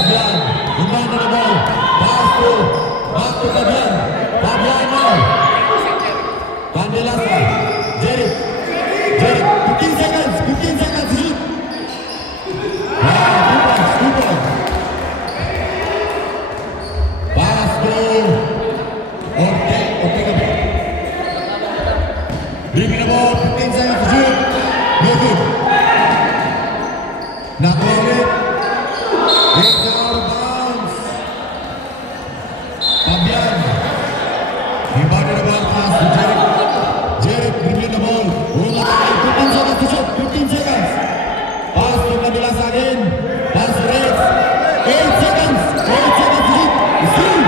Fabian, remind the ball. Pass to, back to Fabian. Fabian now. Candelasa. Jeric. 15 seconds. 15 seconds. Shoot. Wow, 2 points. Pass to Ortega. Dribbling the ball. 15 seconds to shoot. No good. Not worried. It's out of bounds. Fabian. Inbounded the ball pass to Jeric. Jeric dribbling the ball. 15 seconds to shoot. 15 seconds. Pass to Candelasa again. Pass to Rex. 8 seconds. 8 seconds to shoot. Zoom.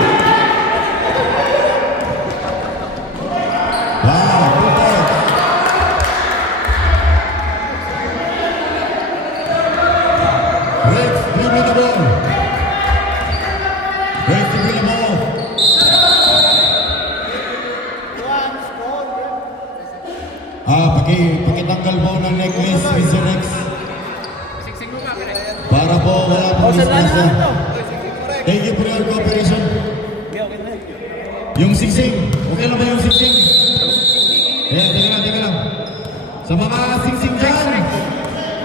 Wow, 2 points. Rex dribbling the ball. Rex dribbling the ball. Pakitanggal mo ng necklace, Mr. Rex. Para po wala pong disgrasya. Thank you for your cooperation. Yung singsing, okay lang ba yung singsing? Teka lang. Sa mga singsing dyan,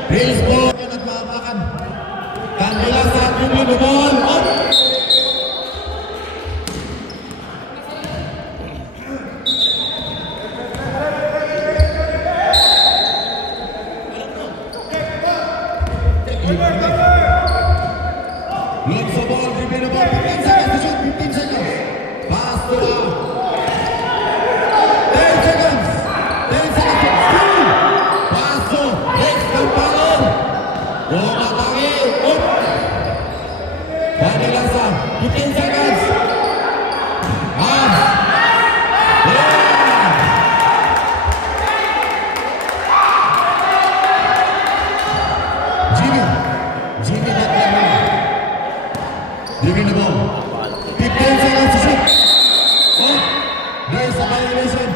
raise po yan at maapakan. Candelasa at yung ball. Up! Lots of ball, dribbling the ball, 15 seconds to shoot, 15 seconds. Pass to the 10 seconds. 10 seconds to shoot. Pass to Rex Campano. Bumatagi. Up. Candelasa, 15 seconds. Pass. Yeah. Jimmy Gatlaman. Dribbling the ball. 15 seconds to shoot. Oh, there is a violation.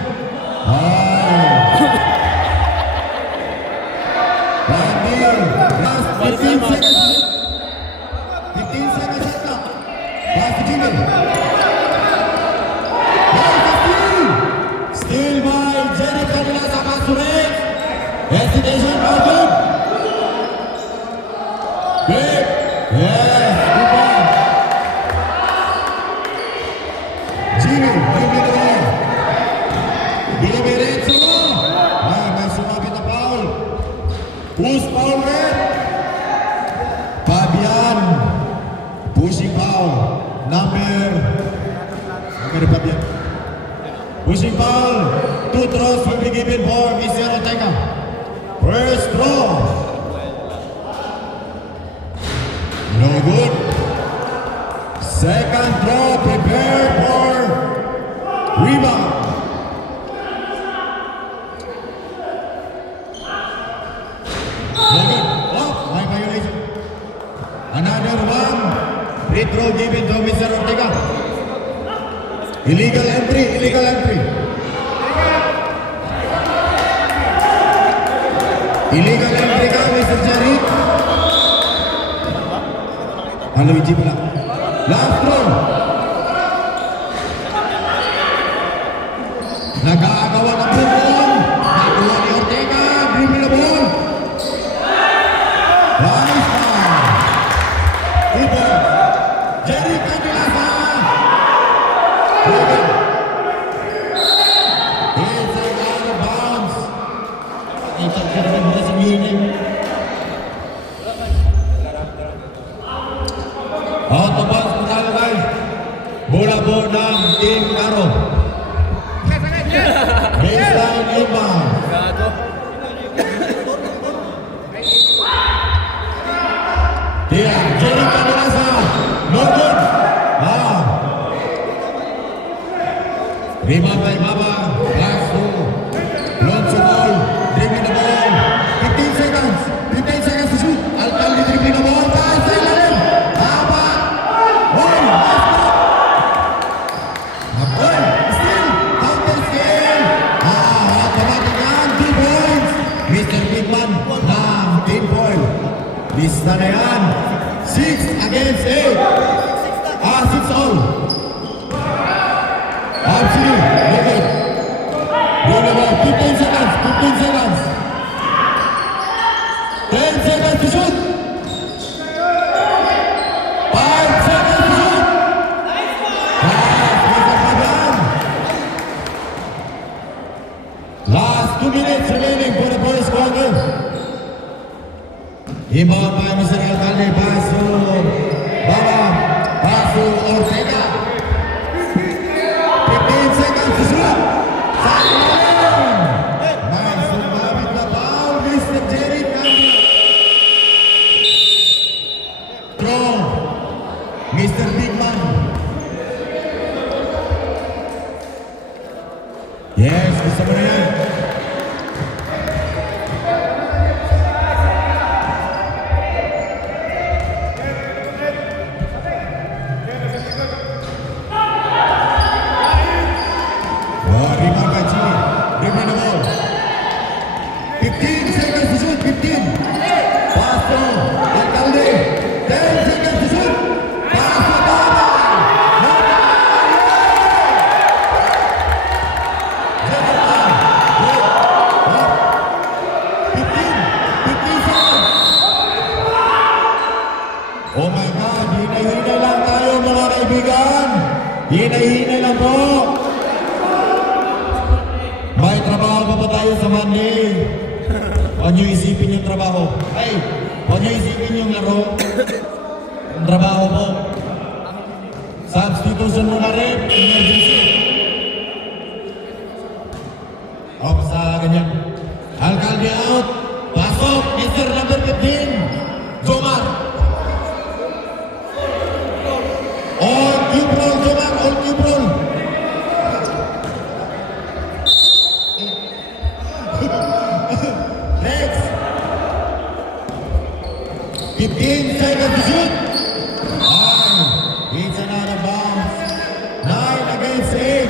Last 15 seconds. 15 seconds shot clock. Pass to Jimmy. There's a steal. Steal by Jeric Candelasa. Pass to Rex. Hesitation. All good. Good. Yes. Good ball. Jimmy, dribbling the ball. Diliberetso. May sumabit na foul. Who's foul red? Fabian. Pushing foul. Number Fabian. Pushing foul. 2 throws will be given for Mr. Ortega. First throw. No good. Second throw, prepare for rebound. No good. Oh, my violation. Another one. Free throw given to Mr. Ortega. Illegal entry. Illegal entry ka, Mr. Jeric. Luigi pala. Last throw. Nag-aagawan ang ball. Nakuha ni Ortega. Dribbling the ball. Nice foul. Ibo. Jeric Candelasa. It's out of bounds. Ito ka rin sa unit. Out of bounds po tayo guys. Bola po ng Team Caro. Baseline inbound. Jeric Candelasa. No good. Rebound by Baba. Pass to Lonzo Ball. Dribbling the ball. 15 seconds. 15 seconds to shoot. Alcalde dribbling the ball. Pass sa ilalim. Baba. One. Nice goal. Still. Counter skill. Automatic yan. 2 points. Mr. Bigman ng Team Foil. Lista na yan. 6 against 8. Ibawa pa ni Mr. Alcalde, Paso Baba, Paso Ortega. 15 seconds to shoot. Sayang! May sumabit na foul, Mr. Jerry Cambia. Strong, Mr. Bigman. Yes, gusto mo na yan. Oh my God, hinay-hinay lang tayo mga kaibigan. Hinay-hinay lang po. May trabaho pa ba tayo sa Monday? Huwag niyo isipin yung trabaho. Ay, huwag niyo isipin yung laro. Yung trabaho po. Substitution mo na rin, emergency. Off sa ganyan. Alcalde out. Pasok, Mr. Number 15. Jomar. All Kibrol, Jomar, all Kibrol. Next. 15 seconds to shoot. It's an out of bounds. 9 against 8.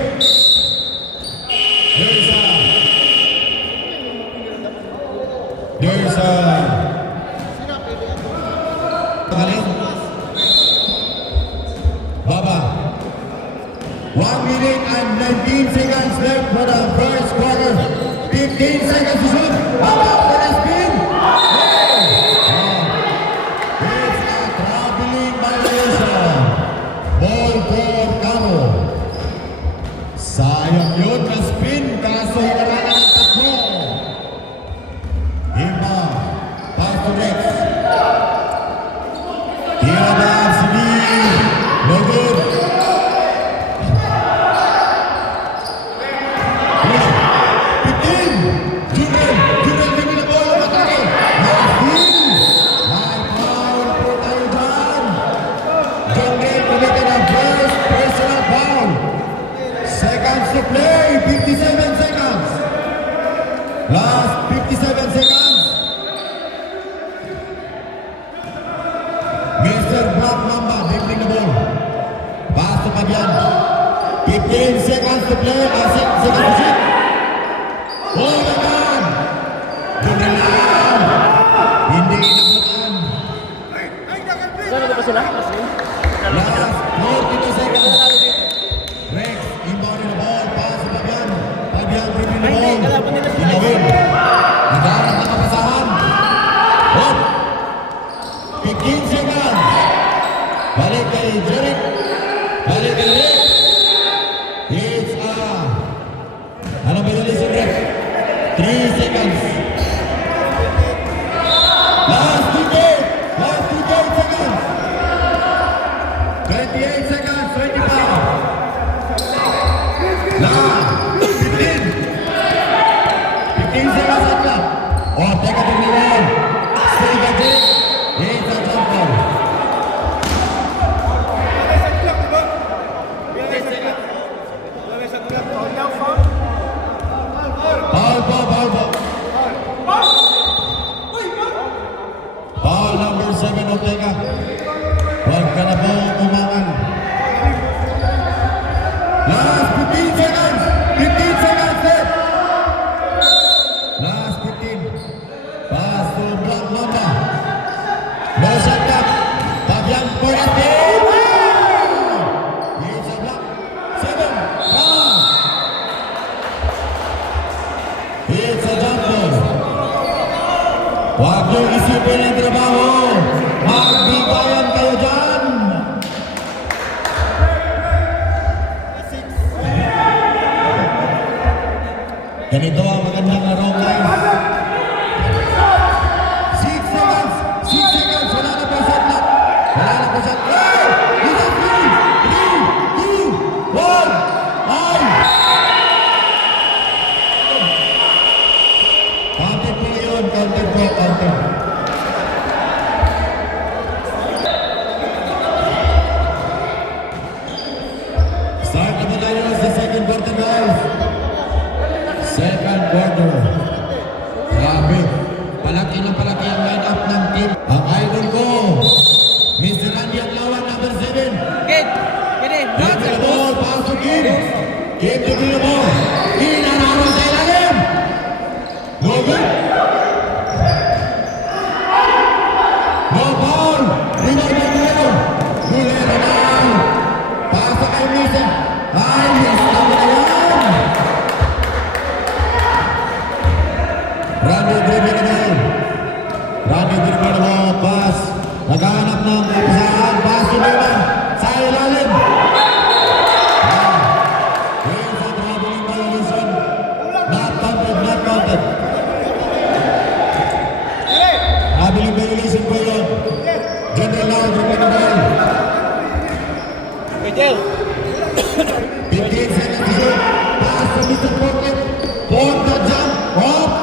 There's a Baba. 1 minute and 19 seconds left for the first quarter. 15 seconds to shoot. Baba for the spin. It's a traveling violation. Ball for Camo. Sayang yun na spin kaso hinarangan ng tatlo. Himba. Pass to Rex. Tira na FCB. No good. 15. Jurel give me the ball. Matake. Nahil. May foul po tayo dyan. Jurel committed ang first personal foul. Seconds to play. 57 seconds. Last 57 seconds. Mr. Black Mamba dribbling the ball. Pass to Fabian. 15 seconds to play. 6 seconds to shoot. Oh my God! Jurel lang. Hindi inabutan. Saan na ba sila? Last 42 seconds. Rex, inbound in the ball. Pass to Fabian. Fabian dribbling the ball. Tinawin. Nagharap na kapasahan. Hop. 15 seconds. Balik kay Jeric. Balik kay Rex. It's ano ba yun si Rex? 3 seconds. Last 28. Last 28 seconds. 28 seconds. 25. Last 15. 15 seconds at lang. Oh, teka din naman. Stay by Jeric. It's a jump ball. Foul number 7 Ortega. Huwag ka na po umangal. Last 15 seconds. 15 seconds left. Last 15. Pass to Black Mamba. No shot clock. Fabian for the team. It's a block. 7. It's a jump ball. Huwag niyong isipin ang trabaho. Magbigayan kayo dyan. Ganito ang magandang laro, guys. 6 seconds. 6 shot. Hey! This is 3, 2, 1. Time! Counted po yun. Counted po. Counted. Start na po tayo sa second quarter, guys. Second quarter. Grabe. Palaki ng palaki ang line-up ng team. Ang idol ko, Mr. Randy Aglawan, number 7. Kid! Pwede! Give me the ball, pass to Kim. Kim to the ball. Inarawan sa ilalim. No good. No ball. Rebound by Mulero. Mulero now. Pasa kay Misa. Ay, yes, tama na yan. Randy dribbling the ball. Randy dribbling the ball. Pass. Naghahanap ng kapasahan. Pass to Neyman. Sa ilalim. Here's a traveling violation. Not counted, not counted. Traveling violation po yun. General now, dribbling the ball. Pwede! 15 seconds to shoot. Pass to Mr. Portlet. For the jump. Off.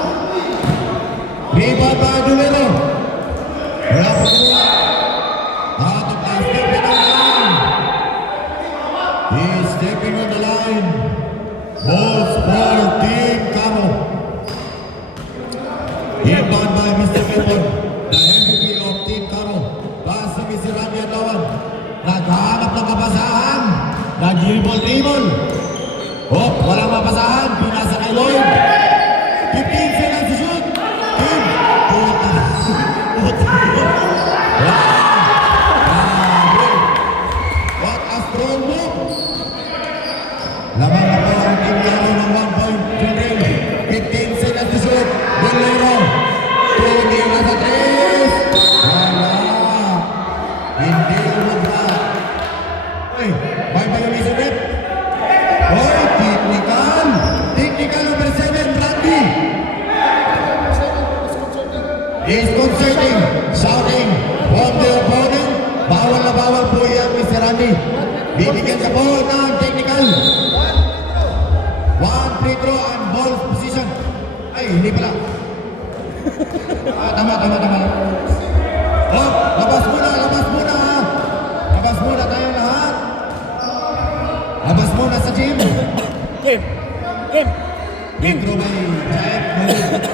Rebound by Dumelo. Wala pa rin. Out of pass. Stepping on the line. He's stepping on the line. Balls for Team Camo. Inbound by Mr. Clifford. The MVP of Team Camo. Pass to Mr. Randy Aglawan. Naghahanap ng kapasahan. Nag-dribble. Oh, walang mapasahan. Pinasa kay Lloyd. 15 seconds to shoot. Team. Puta. Grabe. What a strong move. Lamang na po ang Team Camo ng 1-point drill. 15 seconds to shoot. Bolero. Tony nasa 3. Wala. Hindi umabra. Ay, may violation rep. Oy, technical. Technical number 7, Randy. Is concerning, shouting from the opponent. Bawal na bawal po yan, Mr. Randy. Bibigyan sa ball ng technical. 1 free throw and ball position. Ay, hindi pala. Tama. Oh, labas muna ha. Labas muna tayo lahat. Labas muna sa team. Game! Game! Intro by Jaep Malik.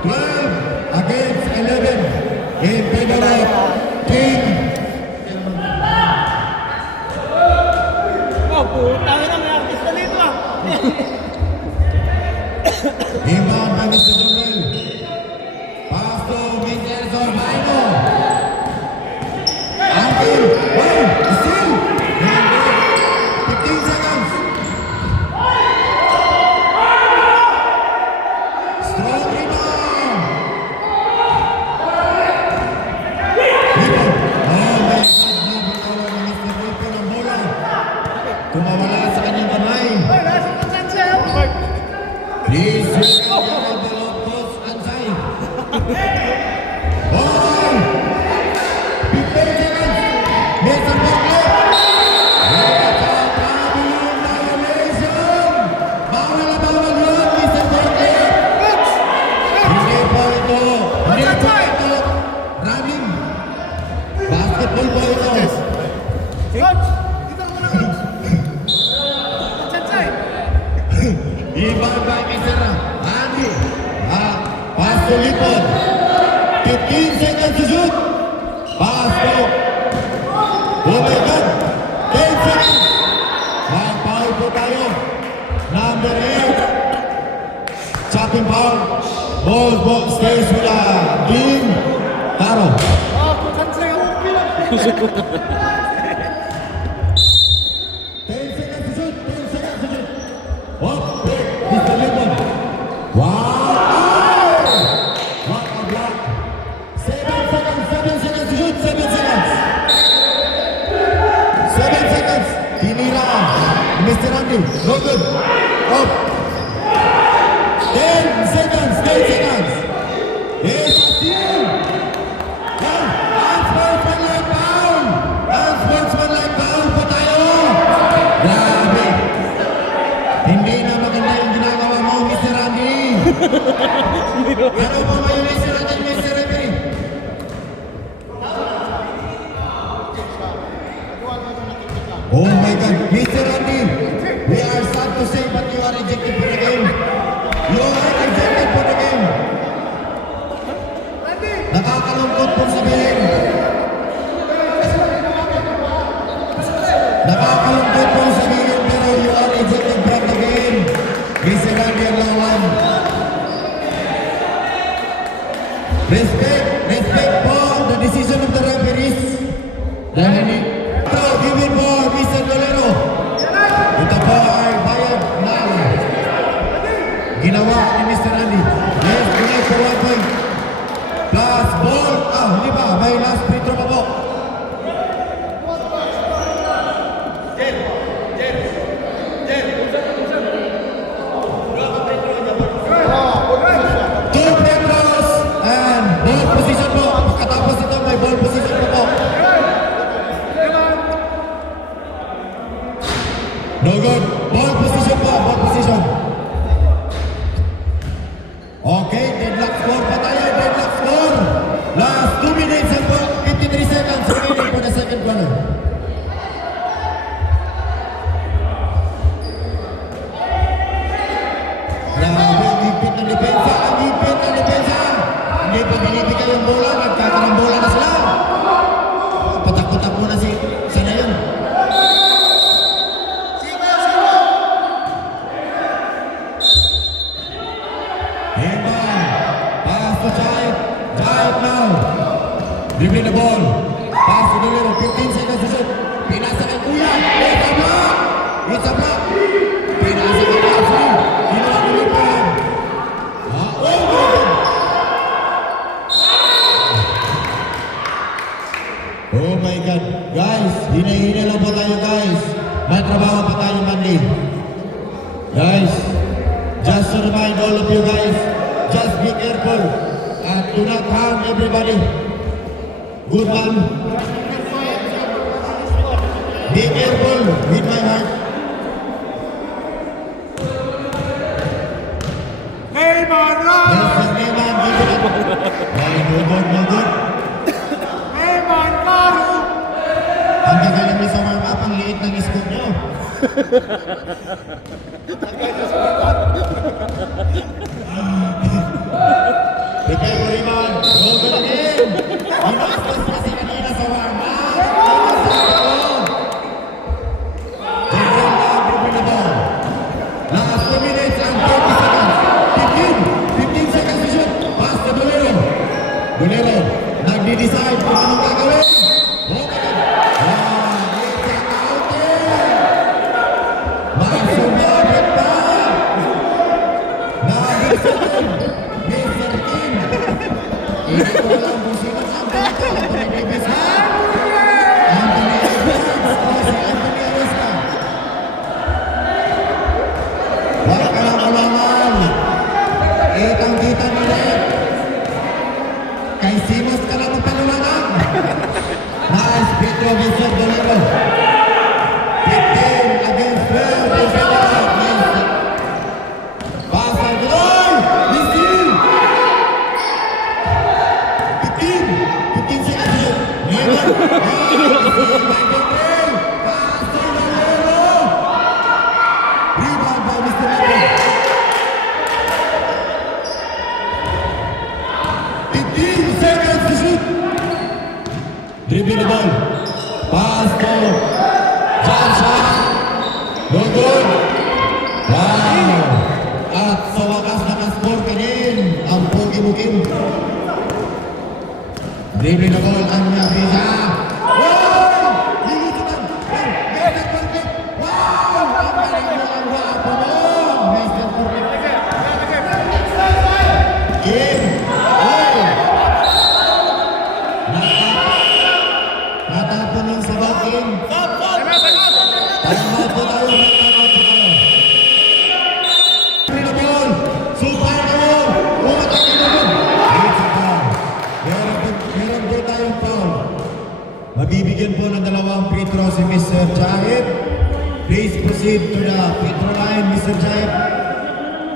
12 against 11 in favor of Team. Oh, puta na may artista dito ah! Inbound by Mr. Jumel. Pass to Mr. Zorbino. Until, wow, still. 15 seconds. Strong rebound. Rebound. Oh my God, nabitawa ni Mr. Wilco ng bola. Kumawala sa kanyang kamay. Please welcome the elbow of Coach Ansay. Ball! 15 seconds. Mr. Portlet. It's a traveling violation. Bawal na bawal yun, Mr. Portlet. Hindi po ito. Running. Basketball po ito. Ibang by Mr. Randy. Pass to Lipod. 15 seconds to shoot. Pass to. Oh my God. 10 seconds. Foul po tayo. Number 8. Chopping foul. Ball stays with Team Caro. 10 seconds to shoot. 10 seconds to shoot. Oh, break. Mr. Lipod. Wow! What a block. 7 seconds to shoot. 7 seconds. 7 seconds. Tinira. Mr. Randy. No good. Up. 10 seconds. 10 seconds. It's a steal. One. Hands for Finland. Foul. Oh my God, Mr. Randy, we are sad to say but you are rejected for the game. You are rejected for the game. Nakakalungkot po sabihin. Nakakalungkot po sabihin pero you are rejected from the game. Mr. Randy ang lawan. Respect po the decision of the referees. Dahil hindi. So, give it for Mr. Dolero. Ito po ay bayad na ginawa ni Mr. Randy. Yes, connect for 1 point. Plus ball. Hindi pa. May last free throw pa po. Two free throws and ball position po. Pagkatapos ito may ball position pa po. No good. Ball position po. Ball position. Okay, deadlock score pa tayo. Deadlock score. Last 2 minutes and 53 seconds remaining for the second quarter. Grabe, ang higpit ng depensa. Ang higpit ng depensa. Hindi pa binibigay yung bola. Nagkakarambola na sila. Patak-patak muna si sana yun. Himban. Pass to Jait. Jait now. Dribbling the ball. Pass to Dolero. 15 seconds to shoot. Pinasa kay Kuya. It's a block. It's a block. Pinasa kay Ashley. Ginawa ni Lipan. Oh my God. Oh my God. Guys, hina-hina lang po tayo guys. May trabaho pa tayo Monday. Guys, just to remind all of you guys, just be careful and do not harm everybody. Good man. Be careful with my heart. Neyman lang! Mr. Neyman, give it up. Ay, no good, no good. Neyman lang! Ang gagaling niyo sa warm-up, ang liit ng scoop niyo. Prepare for rebound. Go good again. Inastos kasi kanina sa warm-up. Jensen lang, dribbling the ball. Last 2 minutes and 30 seconds. 15 seconds to shoot. Pass to Dolero. Dolero, nagdi-decide kung anong gagawin. Okay. It's a counter. Masumabit pa. Nag-second. Mr. Kim. Hindi ko alam kung sino ang ganito. Anthony Davis ha? Anthony Davis. O si Anthony Arisca. Wala ka lang ulangan. Kitang-kita nila. Kay Simos ka lang magpalulangan. Nice free throw, Mr. Dolero. 15 against 12. Nice. Pass and goal. Missy. 15 seconds. Neyman. Pass to Dolero. Rebound by Mr. Neyman. 15 seconds to shoot. Dribbling the ball. Pass to jump shot. No good. Wow. At sa wakas nakascore ka din ang Pogi-Mukim. Dribbling the ball ang Nabisa. Wow! Lilututan. Mr. Perfect. Wow! Ang galing mo ang wapo mo. Mr. Perfect. Game. Wow! Natapon yung sabat game. Timeout po tayo. Timeout po tayo. Dribbling the ball. Supay kayo. Umatay kayo doon. It's a foul. Meron po tayong foul. Mabibigyan po ng dalawang free throw si Mr. Jahid. Please proceed to the free throw line, Mr. Jahid.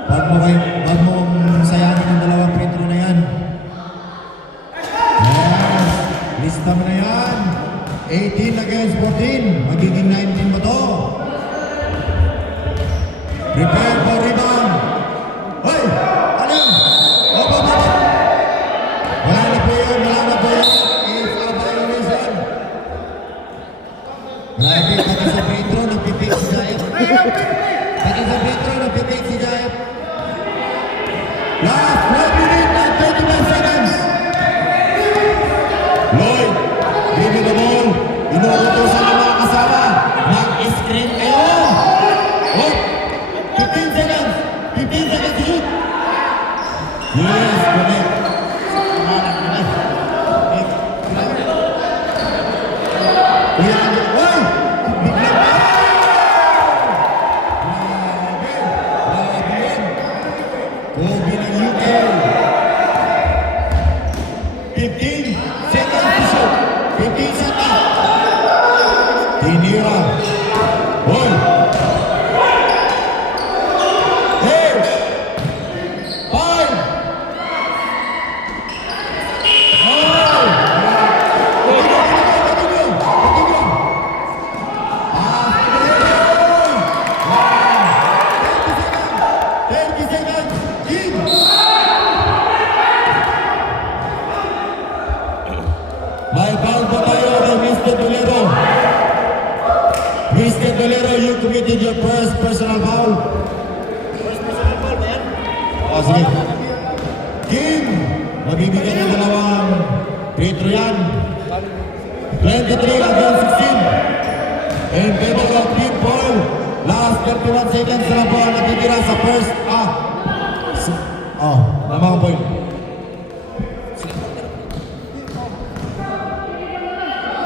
Wag mo sayangin ang dalawang free throw na yan. Yes. Lista mo na yan. 18 against 14. Magiging 19 ba to? Prepare for rebound. Hoy! Ano yun? Op. Wala na po yun. It's a violation. Grabe, pati sa Petro, nagpipik si Jayep. Last 1 minute and 21 seconds. Lloyd, give me the ball. Inuutosan ng mga kasama. Mag-screen kayo. Oh, 15 seconds. 15 seconds to shoot. Yes, correct. Kuya, oy! Bigla ba? Grabe yan. Kobe ng UK. 15 seconds to shoot. 15 seconds. Tinira. Hoy! Hey! 5! May foul po tayo kay Mr. Dolero. Mr. Dolero, you committed your first personal foul. First personal foul ba yan? O, sige. Kim, mabibigyan ng dalawang free throw yan. 23 against 16. In favor of Team Paul. Last 31 seconds na po ang natitira sa first half. Namang point.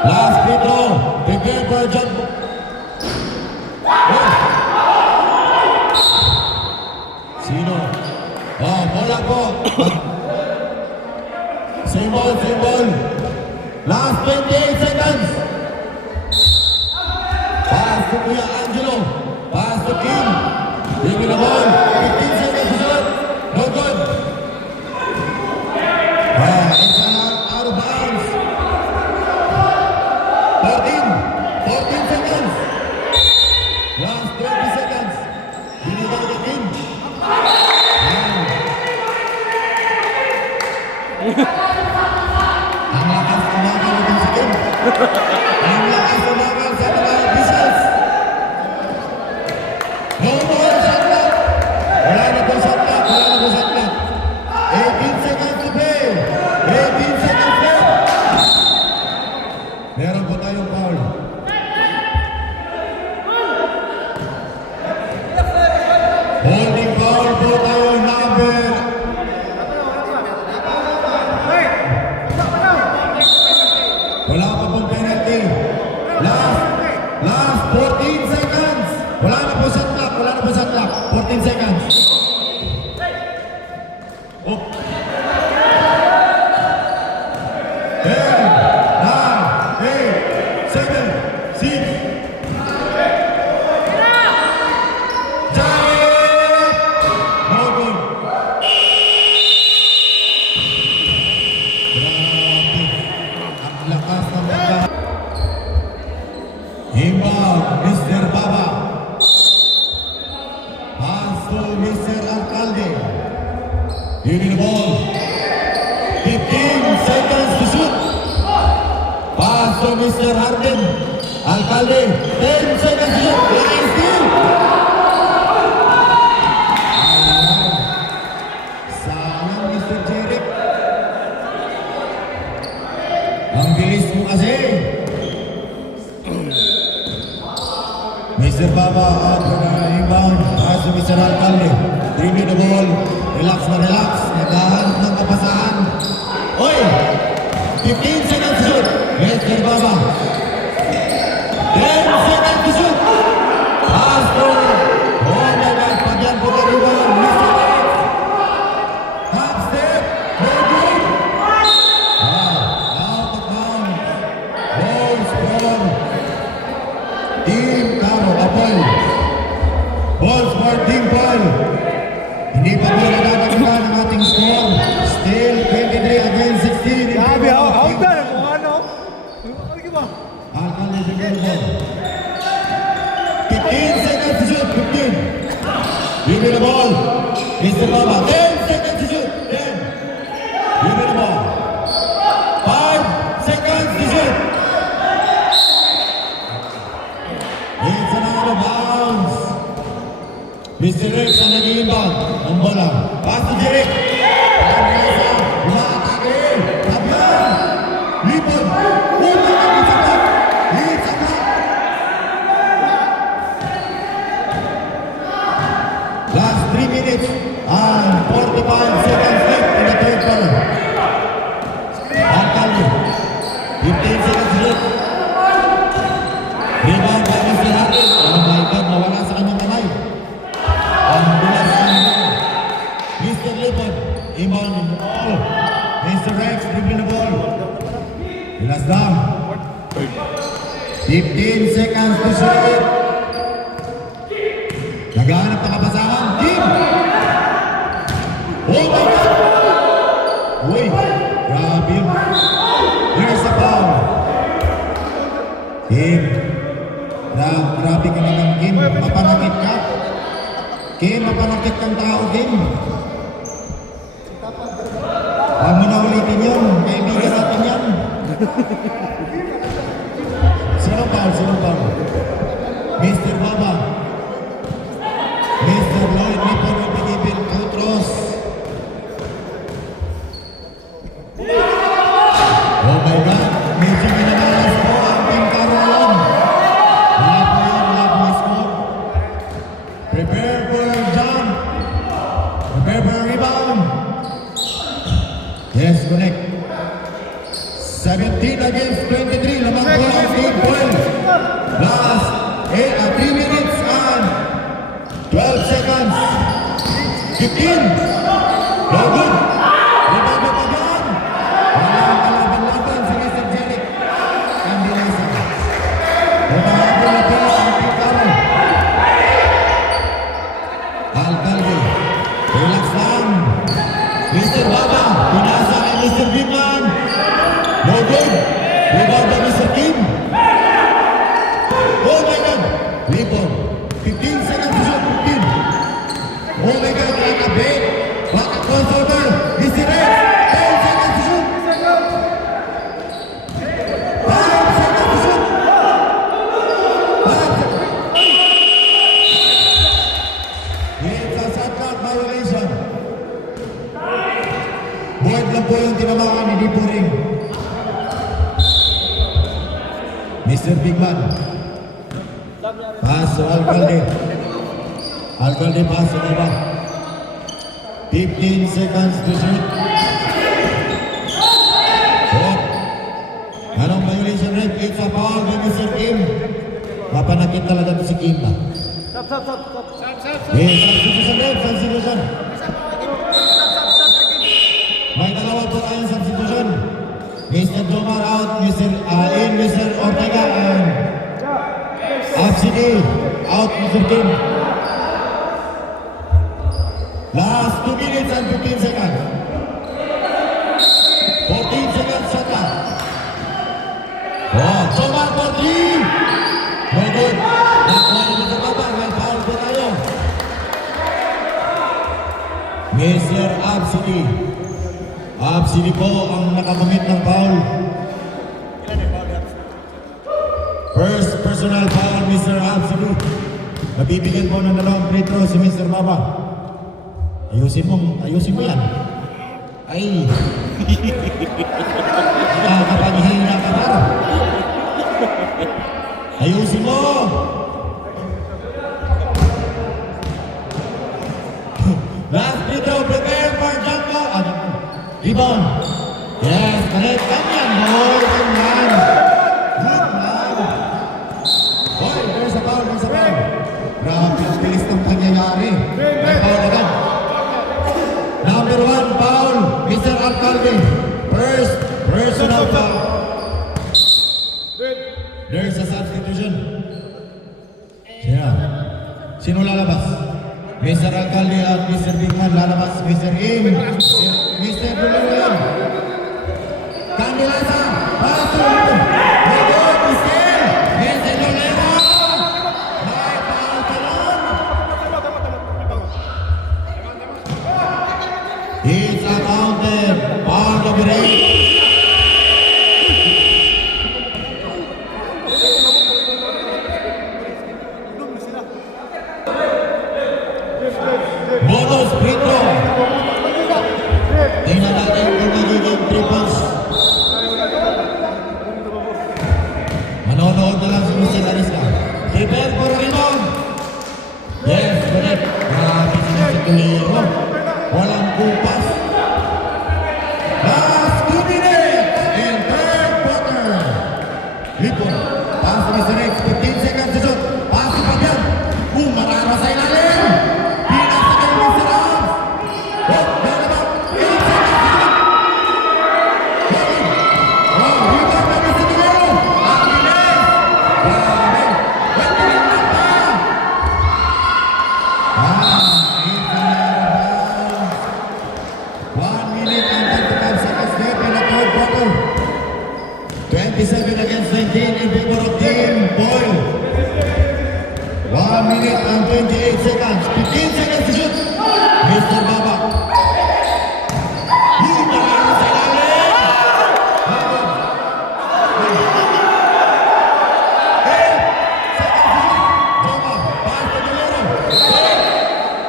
Last free throw. Prepare for jump. Sino? Bola po. Same ball. Last 28 seconds. Pass to Kuya Angelo. Pass to Kim. Give me the ball. 15 seconds to shoot. No good. It's out of bounds. 14 seconds. Last 20 seconds. Binigay ni Kim. Ang lakas umagal natin si Kim. Ang lakas umagal sa mga officials. No more shot clock. Wala na po shot clock. 18 seconds to play. 18 seconds left. Meron po tayong foul. Holding foul po tayo number. Wala pa pong penalty. Last 14 seconds. Wala na po shot clock. 14 seconds. Oh. 10, 9, 8, 7, 6. No good. Grabe. Ang lakas ng mga. Himbag, Mr. Baba. Pass to Mr. Alcalde. Give me the ball. 15 seconds to shoot. Pass to Mr. Harden. Alcalde, 10 seconds to shoot. Line steal. Sayang, Mr. Jeric. Ang bilis mo kasi. Mr. Baba out for the inbound. Pass to Mr. Alcalde. Bring me the ball. Relax na relax. Naghahanap ng kapasahan. Oy! 15 seconds to shoot. Mr. Baba. 10 seconds to shoot. Pass to. Oh my God. Pagyan po ka rebound. Mr. X. Half step. No good. Out of bounds. Balls for Team Caro. Apol. Balls for Team Paul. Hindi pa po nagkakagutan ang ating score. Still 23 against 16. Grabe, out na. Mr. Melbourne. 15 seconds to shoot. 15. Give me the ball. Mr. Baba. 10 seconds to shoot. 10. Give me the ball. 5 seconds to shoot. It's an out of bounds. Mr. Rex ang nag-iimbang. Ang bola. Pass to Jeric. Umaatake. Fabian. Lipon. It's a block. It's a block. Last 3 minutes and 45 seconds left in the third quarter. Alcalde. 15 seconds left. Rebound by Mr. Hakim. Oh my God, nawala sa kanyang kamay. Ang bilas ng Mr. Lipon. Inbound in the ball. Mr. Rex dribbling the ball. Bilas down. 15 seconds to shoot. Naghahanap ng kapasahan. Kim! Oh my God! Uy! Grabe yun. There's a foul. Kim! Grabe ka naman, Kim. Mapanakit ka. Kim, mapanakit kang tao, Kim. Huwag mo na ulitin yun. Kaibigan natin yan. Sino foul? Sino foul? Mr. Baba. Mr. Lloyd Lipon will be given 2 throws. Oh my God. Medyo ginagalas po ang Team Carolan. Wala po yan. Wala po yung score. Prepare for your jump. Prepare for your rebound. Yes, connect. 17 against 23. Lamang po ang Team 12. Last 3 minutes and 12 seconds. 15. No good. Rebound pa dyan. Walang kalaban-laban si Mr. Jeric. Candilasa. Umahabol na po ang Team Carol. Alcalde. Relax lang. Mr. Baba. Pinasa kay Mr. Bigman. No good. Rebound by Mr. Kim. Oh my God. Lipon. 15 seconds to shoot. 15. Oh my God. Like a bait. Like a crossover. Mr. Rex. 10 seconds to shoot. 5 seconds to shoot. 5 seconds. It's a shot clock violation. Void lang po yung tinamaan ni Dipo Ring. Mr. Bigman. Pass to Alcalde. Alcalde pass to Baba. 15 seconds to shoot. Oh. Anong violation rate? It's a foul by Mr. Kim. Mapanakit talaga to si Kim na. Substitution rate. Substitution. May dalawa po tayong substitution. Mr. Jomar out. Mr. Ortega and Absidi out, Mr. Kim. Last 2 minutes and 15 seconds. 14 seconds shot clock. Oh, Jomar for 3. No good. Nakuha ni Mr. Baba. May foul po tayo. Mr. Absidi. Absidi po ang nakakamit ng foul. First personal foul, Mr. Absidi. Nabibigyan po ng dalawang free throw si Mr. Baba. Ayusin mo yan. Ay. Nakakapagihina ka ba? Ayusin mo. Last free throw, prepare for jump ball. Rebound. Yes, correct. Ganyan, boy. Ganyan. Good man. Boy, there's a foul. Grabe, ang bilis ng pangyayari. May foul agad. Number 1 foul, Mr. Alcalde. First personal foul. There's a substitution. Sino lalabas? Mr. Alcalde at Mr. Bigman lalabas. Mr. Im, Mr. Dulungan. Candilasa, Pastor, Mr. Tolero. Walang kupas. Last 2 minutes in third quarter. Lipon. Pass to Mr. Rex. 15 seconds to shoot. Pass si Fabian. Mararo sa ilalim. Pinasa kay Mr. Rams. Oh, meron ba? 8 seconds to shoot. Oh, rebound na Mr. Tolero. Ang bilis. Grabe. Pwede rin na pa. It's an out of bounds. 1 minute and 35 seconds left in the third quarter. 27 against 19 in favor of Team Boyle. 1 minute and 28 seconds. 15 seconds to shoot. Mr. Baba. Mararo sa ilalim. Baba. 8 seconds to shoot. Baba. Pass to Tolero.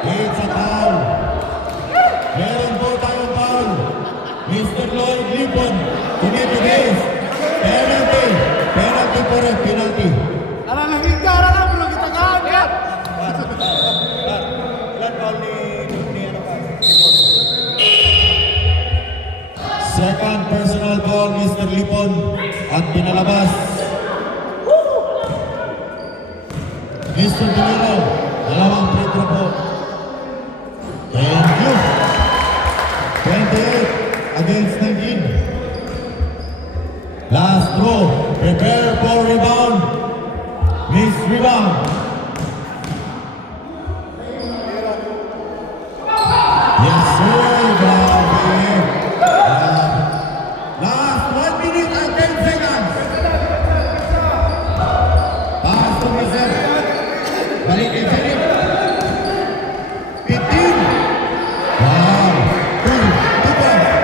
It's a foul. Meron po tayong foul. Mr. Lloyd Lipon. Commit against. Penalty. Penalty po rin. Penalty. Nalalangin ka, bro. Kita kaagad. Second personal foul, Mr. Lipon. At pinalabas. Mr. Tolero. Dalawang free throw po. Thank you. 28 against 19. Last throw. Prepare for rebound. Miss rebound. Yes, sir. Grabe. Last 1 minute and 10 seconds. Pass to Mr. Balik kay Philip. 15. Wow. 2 points.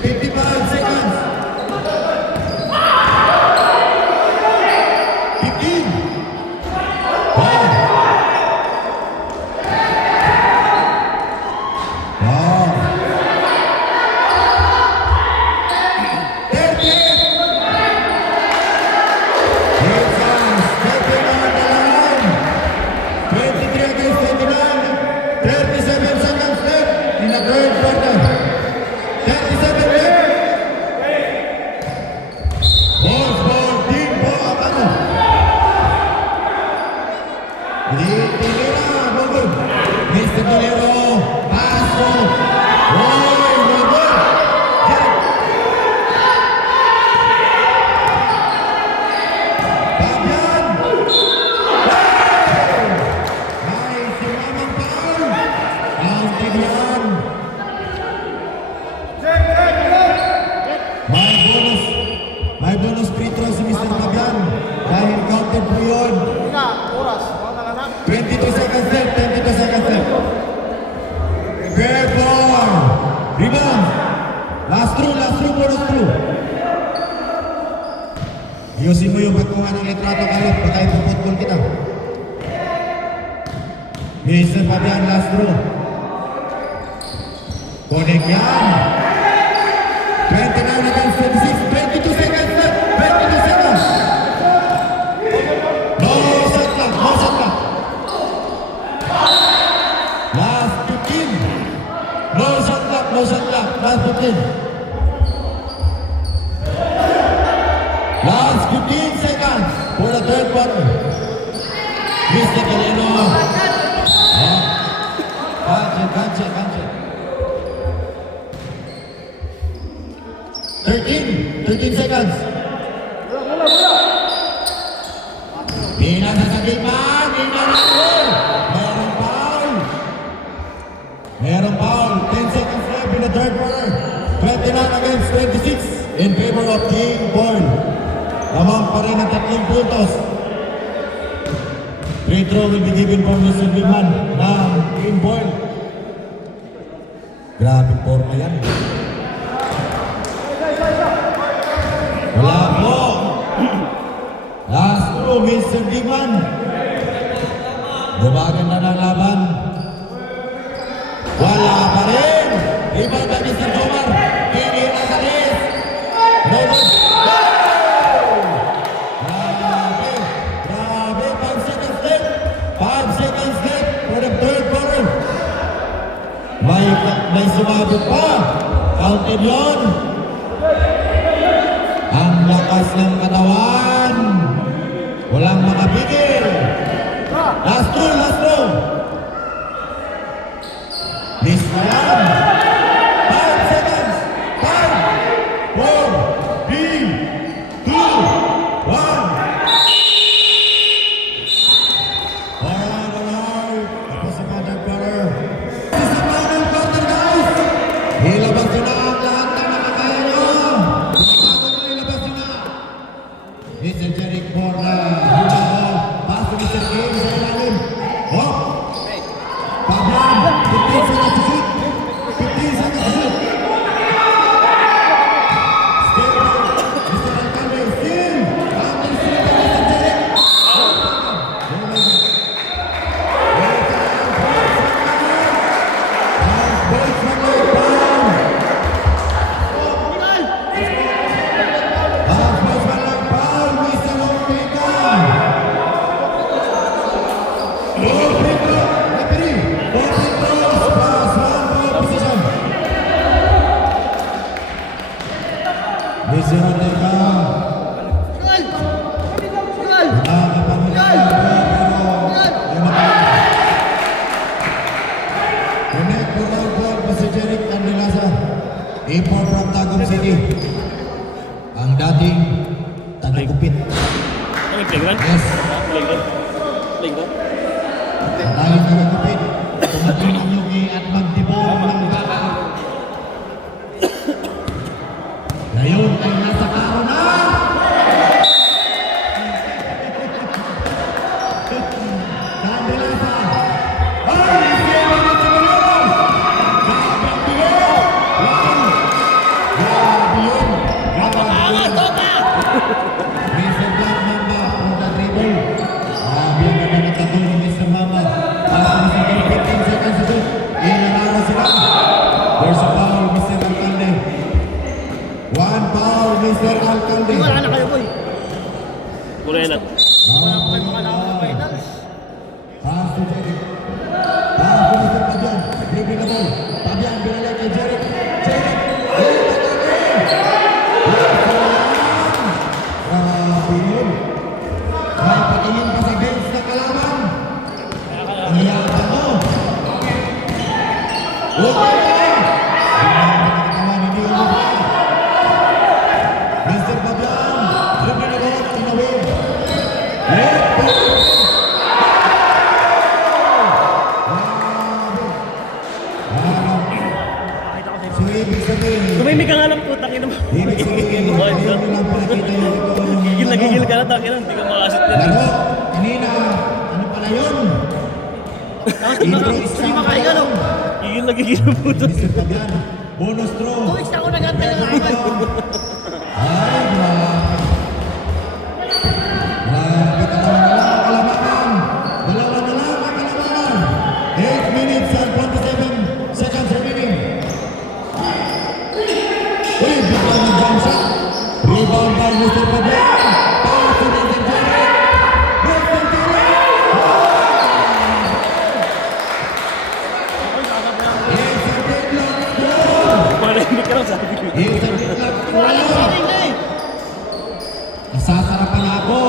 55 seconds. 15. Wow. Wow. 38. It's stepping on the line. 23 against 29. 37 seconds left in the third quarter. 37 left. Balls for Team Boabano. Tolero, no good. Mr. Tolero, pass to Roy, no good. Fabian. Nice, sumamang foul. Counted yan. May bonus free throw si Mr. Fabian. Dahil counted po yun. 22 seconds left, 22 seconds left. Prepare for rebound. Last throw, bonus throw. Iyusin mo yung pagkuha ng litrato kayo, baka ipuputbol kita. Mr. Fabian, last throw. Connect yan. 29 against 26, 22 seconds left, 22 seconds. No shot clock, no shot clock. Last 15. No shot clock, no shot clock. Last 15. Last 15 seconds for the third quarter. Mr. Tolero. Canche. 13 seconds. Pinasasagipang, inanakol. Merong foul. 10 seconds left in the third quarter. 29 against 26 in favor of Team Boyle. Lamang pa rin ang 3 puntos. Free throw will be given for Mr. Liman ng Team Boyle. Grabe forma yan. Wala po. Last throw, Mr. Liman. Gumagan na ng laban. Wala pa rin. Iba ba ni Sir Omar? Kini na sa list. No good. Grabe. 5 seconds left. 5 seconds sumabot pa. Counted yun. Ang lakas ng katawan. Walang makapigil. Last throw. Miss na yan. 5 seconds. 5, 4, 3, 2, 1. Alright. Tapos sa final quarter. Sa final quarter, guys. Ilabas nyo na ang lahat na nakakaya nyo. Bago nyo ilabas nyo na. Mr. Jeric Borna. Pass to Mr. Kim sa ilalim. Hop. Pablan. 15 seconds to shoot. 15 seconds to shoot. Still by Mr. Alcalde. Still. Counter still by Mr. Jeric. Import from Tagum City. Ang dating tagagupit. Ano yung playground? Yes. Playground? Playground? Ang dating tagagupit. Tumatingin nyo at magdibong ng baka. Ngayon ay nasa karo na! Candelaza! Ay! Siyempre na sa Manila! Gabang Tigil! Grabe yun! Mr. Black Mamba on the dribble. Grabe ang ganda ng tattoo ni Mr. Mamba. Para sa Mr. 15 seconds to shoot. Ilalaro sila. There's a foul, Mr. Alcalde. One foul, Mr. Alcalde. Wala na kayo, boy. Wala yan. Pass to Jeric. Pass to Mr. Fabian. Dribbling the ball. Fabian binalik kay Jeric. Jeric. Grabe yun. May patingin pa sa bench na kalaban. Ang yabang mo. Okay na. Ang hindi umubay. Mr. Fabian. Dribbling the ball in the wing. Left foot. So, ibig sabihin, Tumimik ka nga lang po, takin naman. ibig sabihin, ngayon nyo lang pinakita yung ito yung Gigil na gigil ka na, takin na. Hindi ka makasit na. laro. Kanina, ano pala yun? Intro is makahiga, no? Gigil na gigil na po. Mr. Fabian, bonus throw. 2 weeks na ako nagantay ng agad. Ay, grabe. Grabe, dalawa na lang ang kalamangan. Dalawa na lang ang kalamangan. 8 minutes and 27 seconds remaining. Uy, bigla ng jump shot. Rebound by Mr. Fabian. Pass to Mr. Jeric. Mr. Jeric. It's a deadlock throw. Manahimik ka lang, sabi ko. It's a deadlock Wala throw. siya rin na eh. Nasasarapan na ako.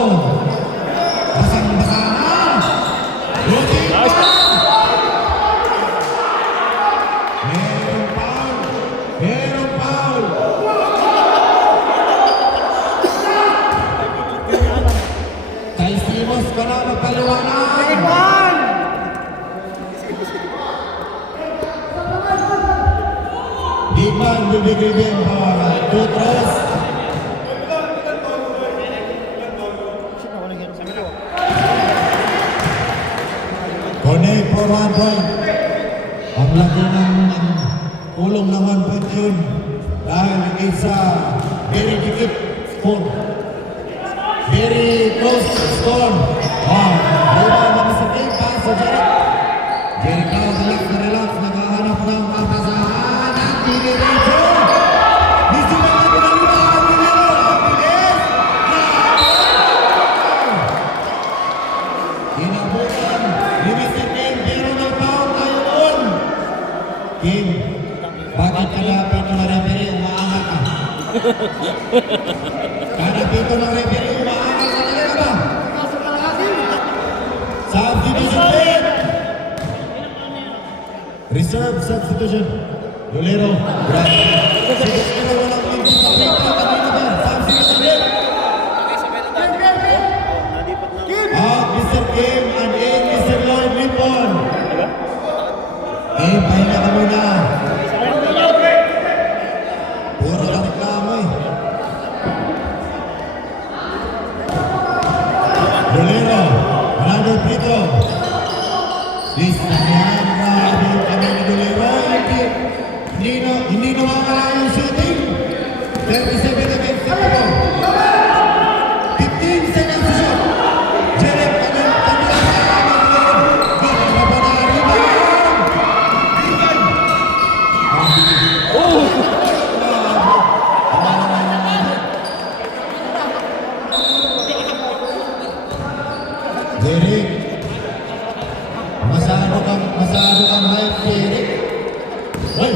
Basang-basa na. Looking Nice. pa. Merong foul. Merong foul. Kay Simos ka na magpaliwanag. Diman will be given for 2 throws. Connect for 1 point. Ang laki ng ulong ng 1 point yun. Dahil it's a very dikit score. Very close score. Wow. Rebound ng Mr. King. Pass to Jeric. Jeric now relax. Naghahanap ng kapasahan. Ang diniretso. Gusto na nga pinalima ang Pinero. Ang bilis. Inabutan ni Mr. King. Pero may foul tayo doon. King. Kada dito ng referee, umaangal sa talaga ba? Substitution play. Reserve substitution. Dolero. Sige, pero walang minti sa play. Kanina ba? Substitution play. Nalipat na. Mr. Kim and Mr. Lloyd Lippon. Pahinga ka muna. Puro ka reklamo eh. Dolero. Ronaldo Prito. Please na yan. Grabe yung kami ni Dolero. Hindi nawawala yung shooting. 37 against 34. 15 seconds to shoot. Jerek, kami lang sa amin. Ganda pa na arriba. Bigan. Jerek. Masado kang hype, Jerek. Hey!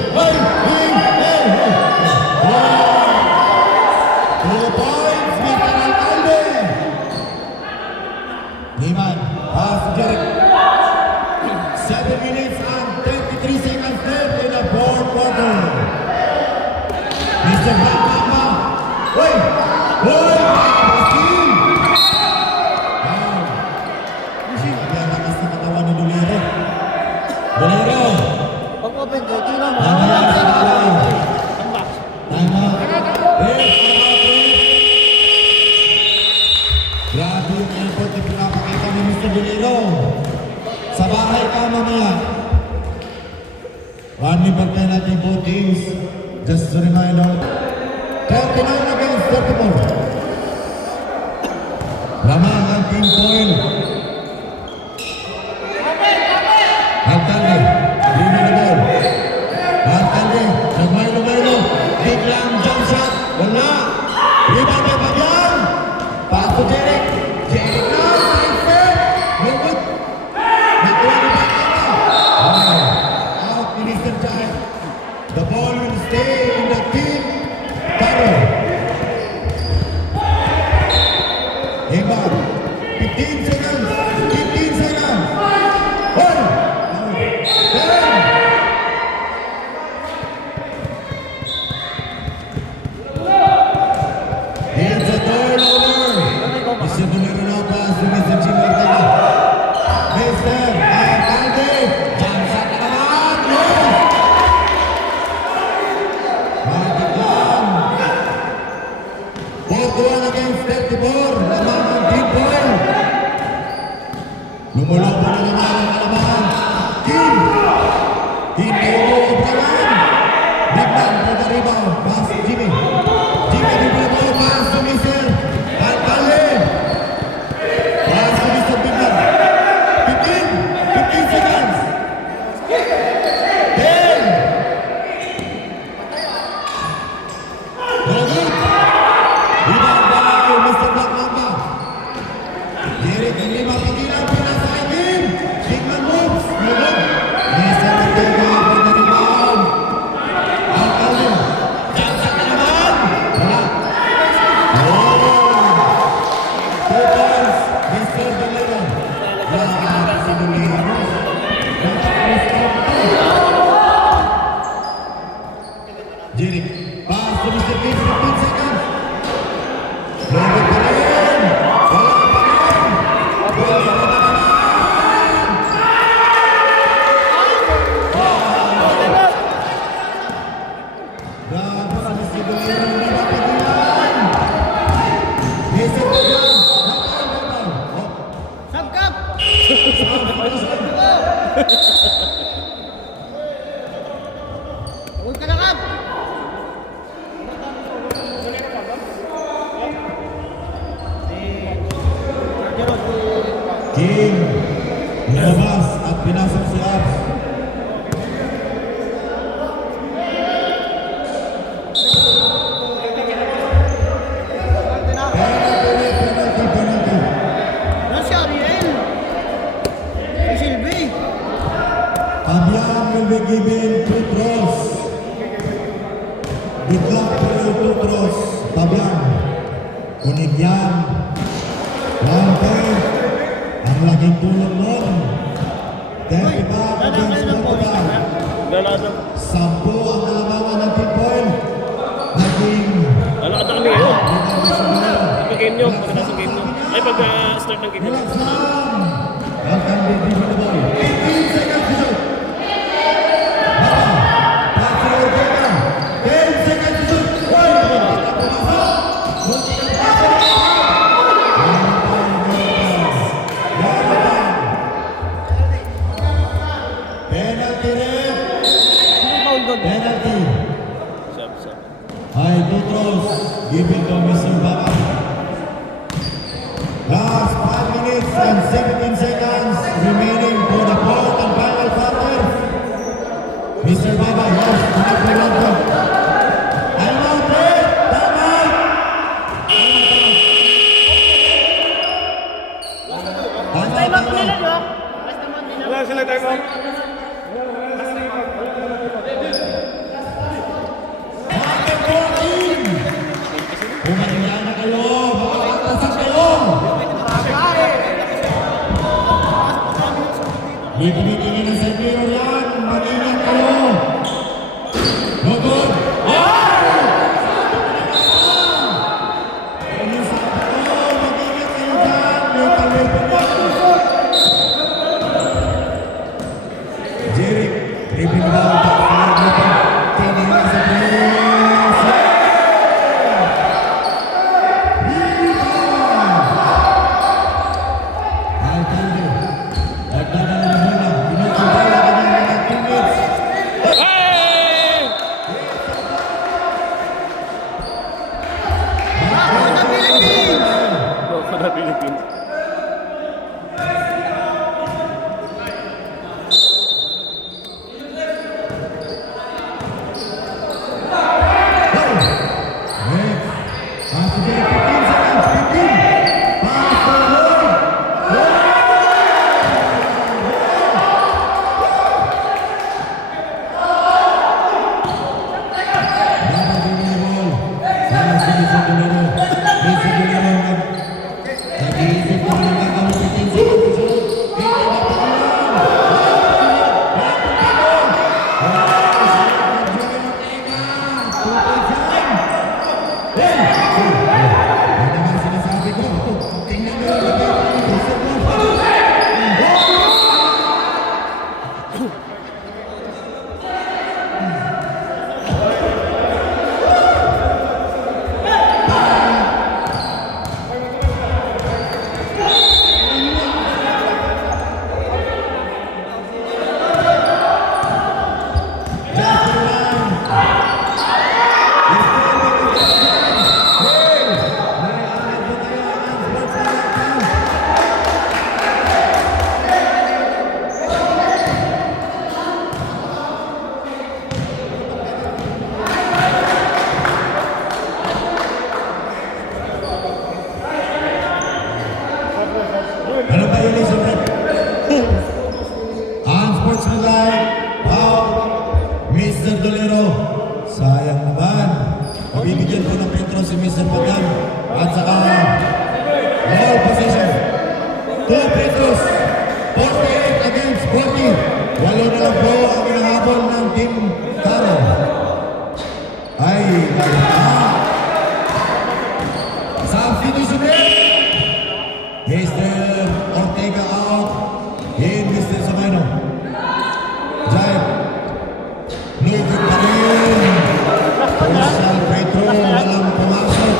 2 points, Mr. Alcalde. Niman, pass to Jerek. 7 minutes and 23 seconds left in the fourth quarter. Mr. Black Mamba. Hoy! Steal! Sabi ang lakas na katawan ni Dolero. Dolero! Pag-open ko, di naman. Tama yan sa kalaw. Tama. Grabe yung effort na pinapakita ni Mr. Dolero. Sa bahay ka mamaya. One for penalty both teams. Just to remind you. 39 against 34. Lamang ang team foil. Alcalde, bring the ball. Alcalde, nagmaylo-maylo. Biglang jump shot. Wala. Rebound by Fabian. Pass to Jerek. Jerek na. Side step. No good. Nakuha ni Bacata. Out ni Mr. Giant. The ball will stay in the team carry. Rebound. 15 seconds. 15 seconds. 1. It's a turnover. Mr. Dolero now pass to Mr. Jim Ortega. Mr. Alcalde. Jump shot na naman. Yes! Magic lang. 41 against 34. Lamang ang team ball. Lumuloko na naman ang kalabahan. Kim. Hindi umuubraman. Bigman for the rebound. Pass to Jimmy. Jimmy Bigman pass to Mr. Alcalde. Pass to Mr. Bigman. 15 seconds. 10. No good. Rebound by Mr. Black Mamba. Jerek hindi mapigilan. Pinasahin din. Bigman moves. No good. Mr. Ortega for the rebound. Alcalde. Jump shot na naman. Wala. Oh. 2 points. Mr. Dolero. Grabe si Dolero. Jerek. Pass to Mr. Kim. 15 seconds. Logo pa rin. Wala pa rin. Wala pa naman. Grabe si Mr. Dolero. Hindi mapigilan. Mr. Dolero. Oh. Sabkap! Huwag ka na, Kap! Kim. Lumabas at pinasok si Abs. Penalty. Ano si Ariel? Si Silvi? Fabian will be given 2 throws. Good luck for your 2 throws. Kunig yan. 1 point. Ang laking tulong nun. 35 against 25. Granada. 10 ang nalamangan ng team point. Naging Wala ka kami ngayon. international. Pag-game nyo, pagkatapos ng game nyo. Ay, pag-start ng game nyo. Relaxan. Ang kandil di the ball. 15 seconds to shoot. Baba. Pass to Ortega. 10 seconds to shoot. Pumasok. Kunti ang pass. Penalty rin. Sinong foul doon? Penalty. Sab. Ay, two throws. Given to Mr. Baba. Last 5 minutes and 17 seconds remaining for the fourth and final quarter. Mr. Baba, yes, connect the one point. Time out, Red. Time out. Time out nila, di ba? Wala sila time out. Umahiya na kayo. Makakatasan kayo. May tumitingin na server yan. Mag-ingat kayo. No good. Mag-ingat kayo dyan. May talipin yan. Jeric, tripping ball. Tingin na sa place. Alcalde, nagdadala ng bola. Pinagkabala ka niya ng teammates. Hey! Ako na Philippines! Go for the Philippines. Next, pass to Jeric, 15 seconds, 15. Pass to Lloyd. Baba din yung ball. Para si Mr. Dolero. Mr. Dolero nag-iisip ko ng gagawin 15 seconds to shoot. Hindi na pakulang. Ano naman sinasabi ko? Tingnan mo yung Ano ba yun, Elizabeth? Unsportsmanlike, foul, Mr. Dolero. Sayang naman. Mabibigyan ko ng Petro si Mr. Pagan. At saka, ball position. 2 Petros, 48 against 40. Walo na lang po ang inahabol ng Team Caro. Ay, substitution rate. Mr. Ortega out. In Mr. Sabino. Jive. No good pa rin. Marshall Petro. Walang pumasok.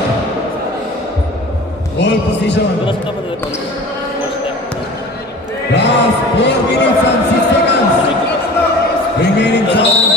All position. Tulas ka pa nila po. Last 4 minutes and 6 seconds. Remaining time.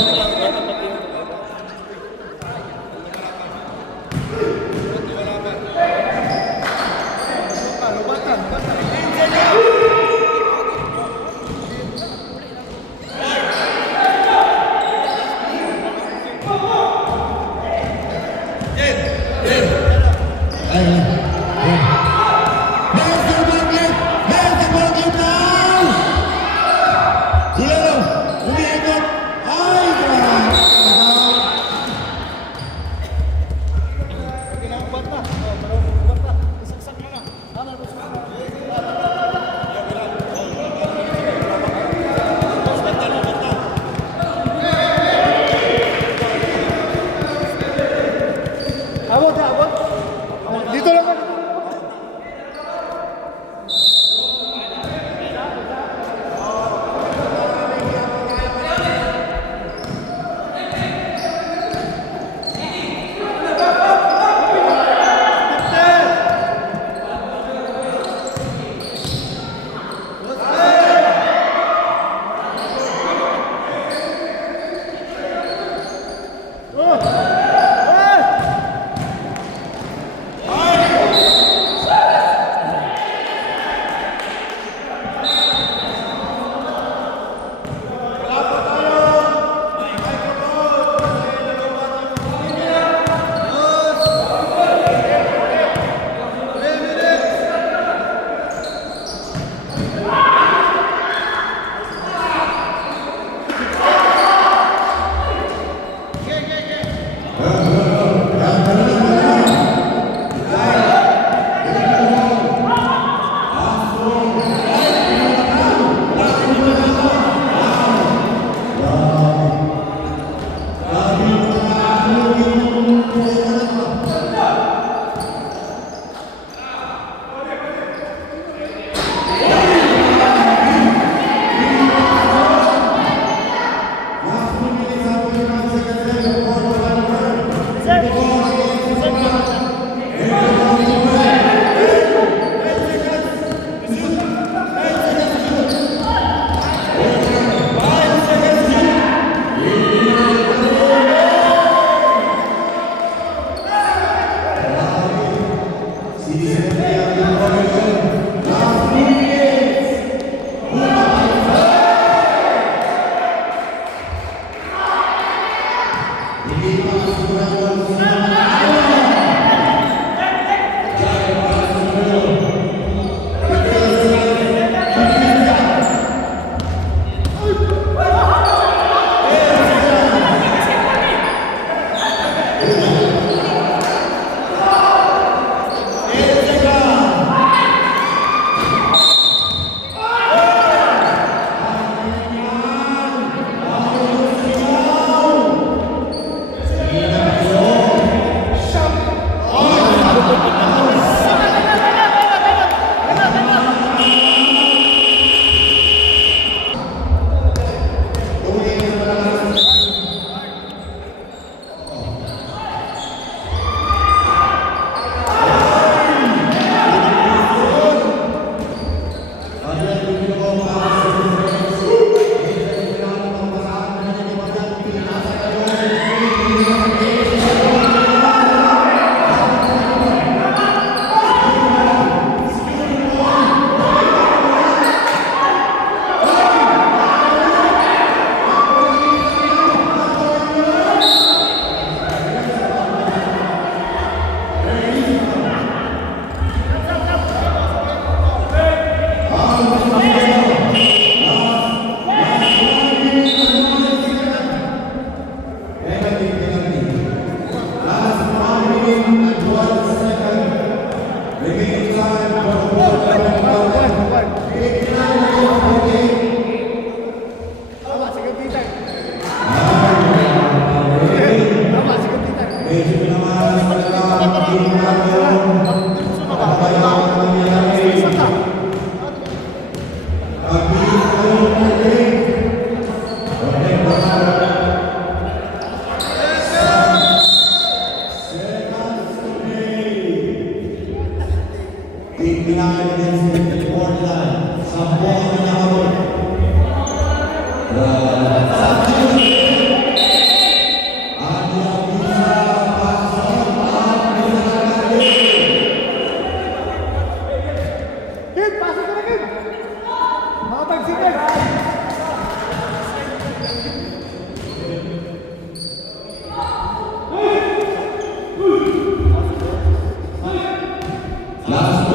Last